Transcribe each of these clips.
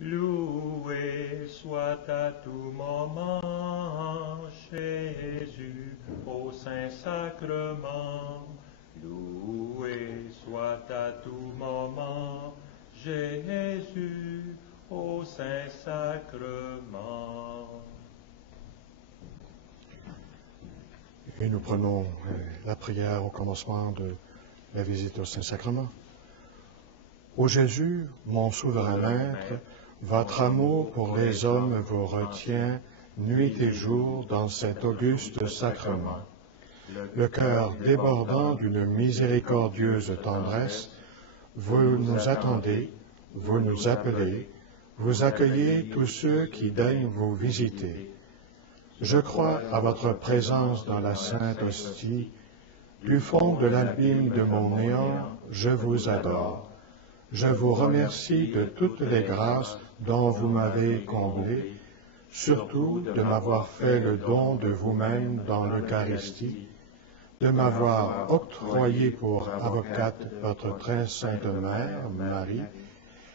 Loué soit à tout moment Jésus au Saint-Sacrement. Loué soit à tout moment Jésus au Saint-Sacrement. Et nous prenons la prière au commencement de la visite au Saint-Sacrement. Ô Jésus, mon souverain Maître, votre amour pour les hommes vous retient nuit et jour dans cet auguste sacrement. Le cœur débordant d'une miséricordieuse tendresse, vous nous attendez, vous nous appelez, vous accueillez tous ceux qui daignent vous visiter. Je crois à votre présence dans la Sainte Hostie. Du fond de l'abîme de mon néant, je vous adore. Je vous remercie de toutes les grâces dont vous m'avez comblé, surtout de m'avoir fait le don de vous-même dans l'Eucharistie, de m'avoir octroyé pour avocate votre très sainte Mère, Marie,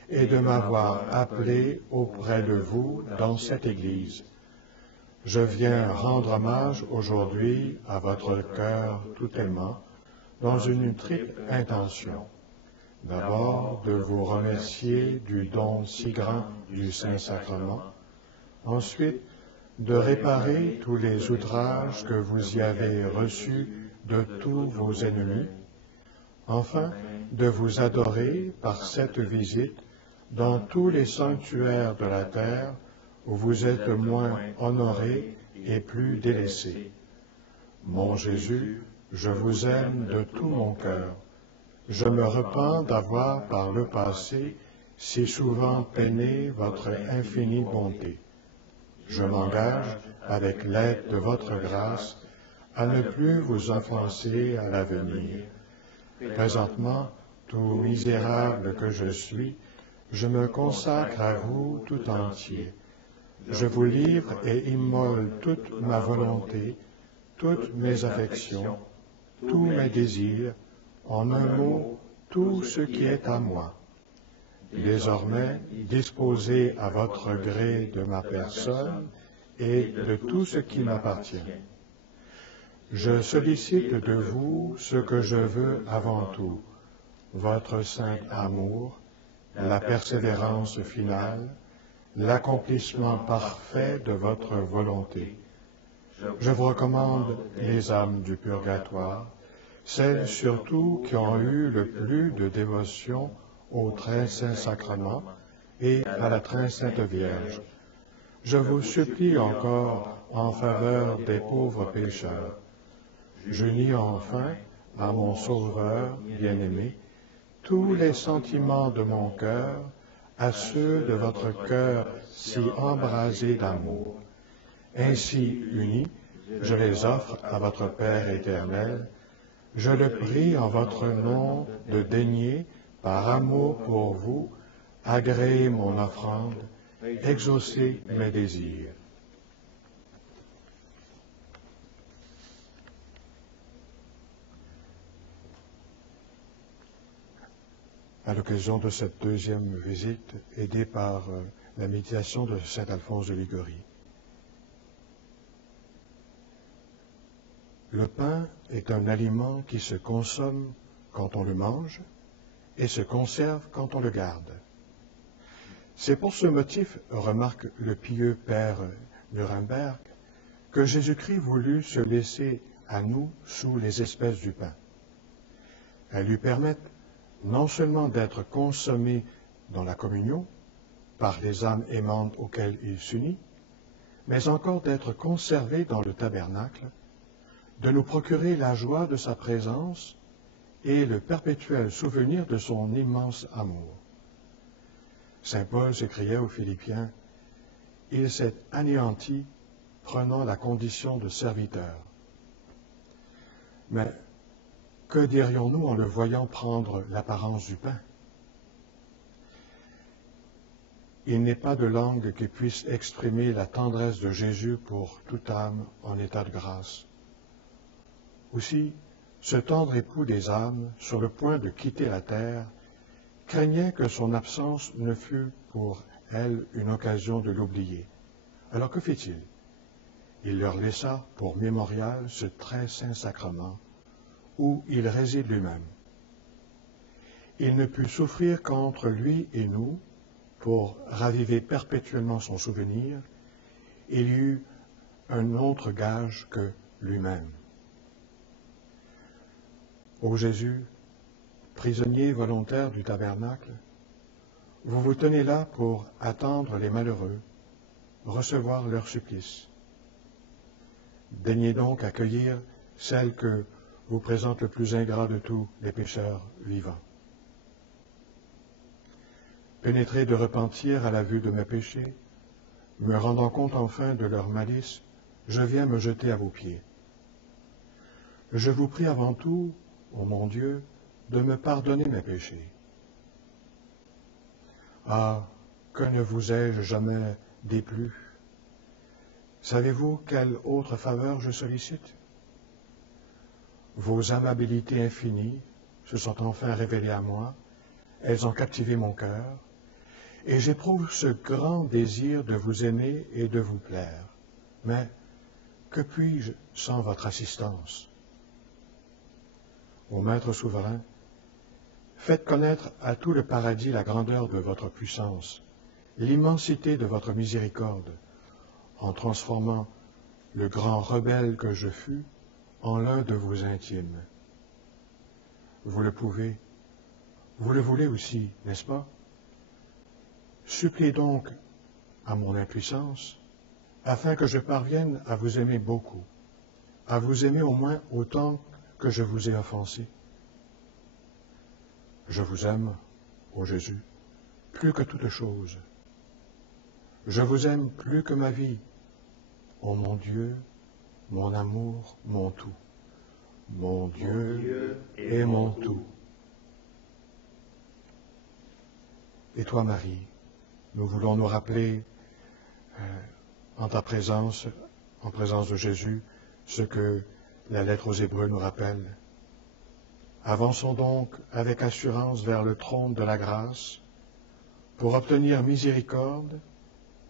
et de m'avoir appelé auprès de vous dans cette Église. Je viens rendre hommage aujourd'hui à votre cœur tout aimant, dans une triple intention. D'abord, de vous remercier du don si grand du Saint-Sacrement. Ensuite, de réparer tous les outrages que vous y avez reçus de tous vos ennemis. Enfin, de vous adorer par cette visite dans tous les sanctuaires de la terre où vous êtes moins honorés et plus délaissés. Mon Jésus, je vous aime de tout mon cœur. Je me repens d'avoir par le passé si souvent peiné votre infinie bonté. Je m'engage, avec l'aide de votre grâce, à ne plus vous offenser à l'avenir. Présentement, tout misérable que je suis, je me consacre à vous tout entier. Je vous livre et immole toute ma volonté, toutes mes affections, tous mes désirs, en un mot, tout ce qui est à moi. Désormais, disposez à votre gré de ma personne et de tout ce qui m'appartient. Je sollicite de vous ce que je veux avant tout, votre saint amour, la persévérance finale, l'accomplissement parfait de votre volonté. Je vous recommande les âmes du purgatoire, celles surtout qui ont eu le plus de dévotion au très saint sacrement et à la très sainte Vierge. Je vous supplie encore en faveur des pauvres pécheurs. J'unis enfin à mon Sauveur bien-aimé tous les sentiments de mon cœur à ceux de votre cœur si embrasé d'amour. Ainsi unis, je les offre à votre Père éternel. Je le prie en votre nom de daigner, par amour pour vous, agréer mon offrande, exaucer mes désirs. À l'occasion de cette deuxième visite, aidée par la médiation de saint Alphonse de Liguori. Le pain est un aliment qui se consomme quand on le mange et se conserve quand on le garde. C'est pour ce motif, remarque le pieux père Nuremberg, que Jésus-Christ voulut se laisser à nous sous les espèces du pain. Elles lui permettent non seulement d'être consommé dans la communion, par les âmes aimantes auxquelles il s'unit, mais encore d'être conservé dans le tabernacle, de nous procurer la joie de sa présence et le perpétuel souvenir de son immense amour. Saint Paul s'écriait aux Philippiens, « Il s'est anéanti, prenant la condition de serviteur. » Mais que dirions-nous en le voyant prendre l'apparence du pain? Il n'est pas de langue qui puisse exprimer la tendresse de Jésus pour toute âme en état de grâce. Aussi, ce tendre époux des âmes, sur le point de quitter la terre, craignaient que son absence ne fût pour elle une occasion de l'oublier. Alors que fit-il? Il leur laissa pour mémorial ce très saint sacrement où il réside lui-même. Il ne put souffrir qu'entre lui et nous, pour raviver perpétuellement son souvenir, il y eut un autre gage que lui-même. Ô Jésus, prisonnier volontaire du tabernacle, vous vous tenez là pour attendre les malheureux, recevoir leur supplice. Daignez donc accueillir celle que vous présente le plus ingrat de tous les pécheurs vivants. Pénétré de repentir à la vue de mes péchés, me rendant compte enfin de leur malice, je viens me jeter à vos pieds. Je vous prie avant tout, ô mon Dieu, de me pardonner mes péchés. Ah, que ne vous ai-je jamais déplu? Savez-vous quelle autre faveur je sollicite? Vos amabilités infinies se sont enfin révélées à moi, elles ont captivé mon cœur, et j'éprouve ce grand désir de vous aimer et de vous plaire. Mais que puis-je sans votre assistance? Ô Maître souverain, faites connaître à tout le paradis la grandeur de votre puissance, l'immensité de votre miséricorde, en transformant le grand rebelle que je fus en l'un de vos intimes. Vous le pouvez, vous le voulez aussi, n'est-ce pas? Suppliez donc à mon impuissance, afin que je parvienne à vous aimer beaucoup, à vous aimer au moins autant que je vous ai offensé. Je vous aime, ô Jésus, plus que toute chose. Je vous aime plus que ma vie, ô mon Dieu, mon amour, mon tout. Mon Dieu et mon tout. Et toi, Marie, nous voulons nous rappeler en ta présence, en présence de Jésus, ce que la lettre aux Hébreux nous rappelle. Avançons donc avec assurance vers le trône de la grâce pour obtenir miséricorde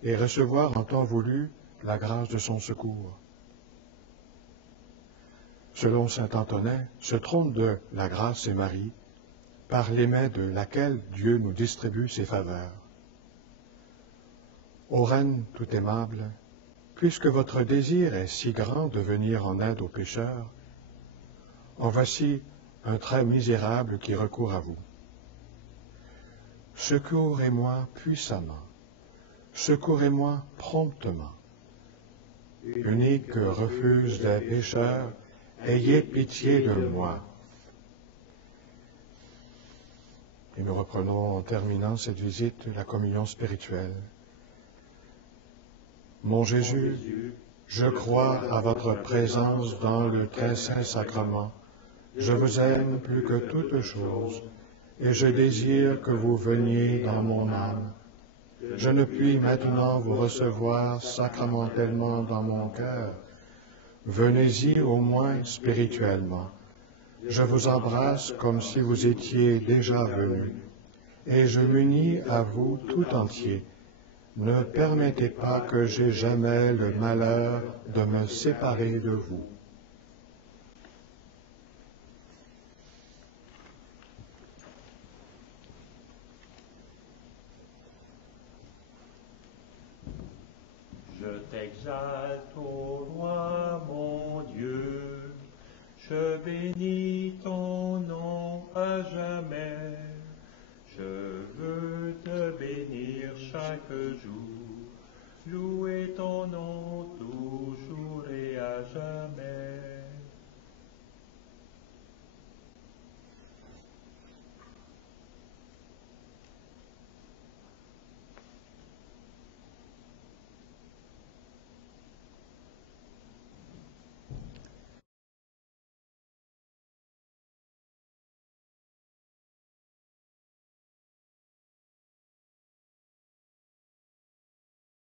et recevoir en temps voulu la grâce de son secours. Selon saint Antonin, ce trône de la grâce est Marie, par les mains de laquelle Dieu nous distribue ses faveurs. Ô Reine tout aimable, puisque votre désir est si grand de venir en aide aux pécheurs, en voici un très misérable qui recourt à vous. Secourez-moi puissamment, secourez-moi promptement. Unique refuge des pécheurs, ayez pitié de moi. Et nous reprenons en terminant cette visite la communion spirituelle. Mon Jésus, je crois à votre présence dans le très saint sacrement. Je vous aime plus que toute chose, et je désire que vous veniez dans mon âme. Je ne puis maintenant vous recevoir sacramentellement dans mon cœur. Venez-y au moins spirituellement. Je vous embrasse comme si vous étiez déjà venu, et je m'unis à vous tout entier. Ne permettez pas que j'aie jamais le malheur de me séparer de vous. Je t'exalte, ô roi, mon Dieu, je bénis ton nom à jamais. Je veux te bénir chaque jour, louer ton nom toujours et à jamais.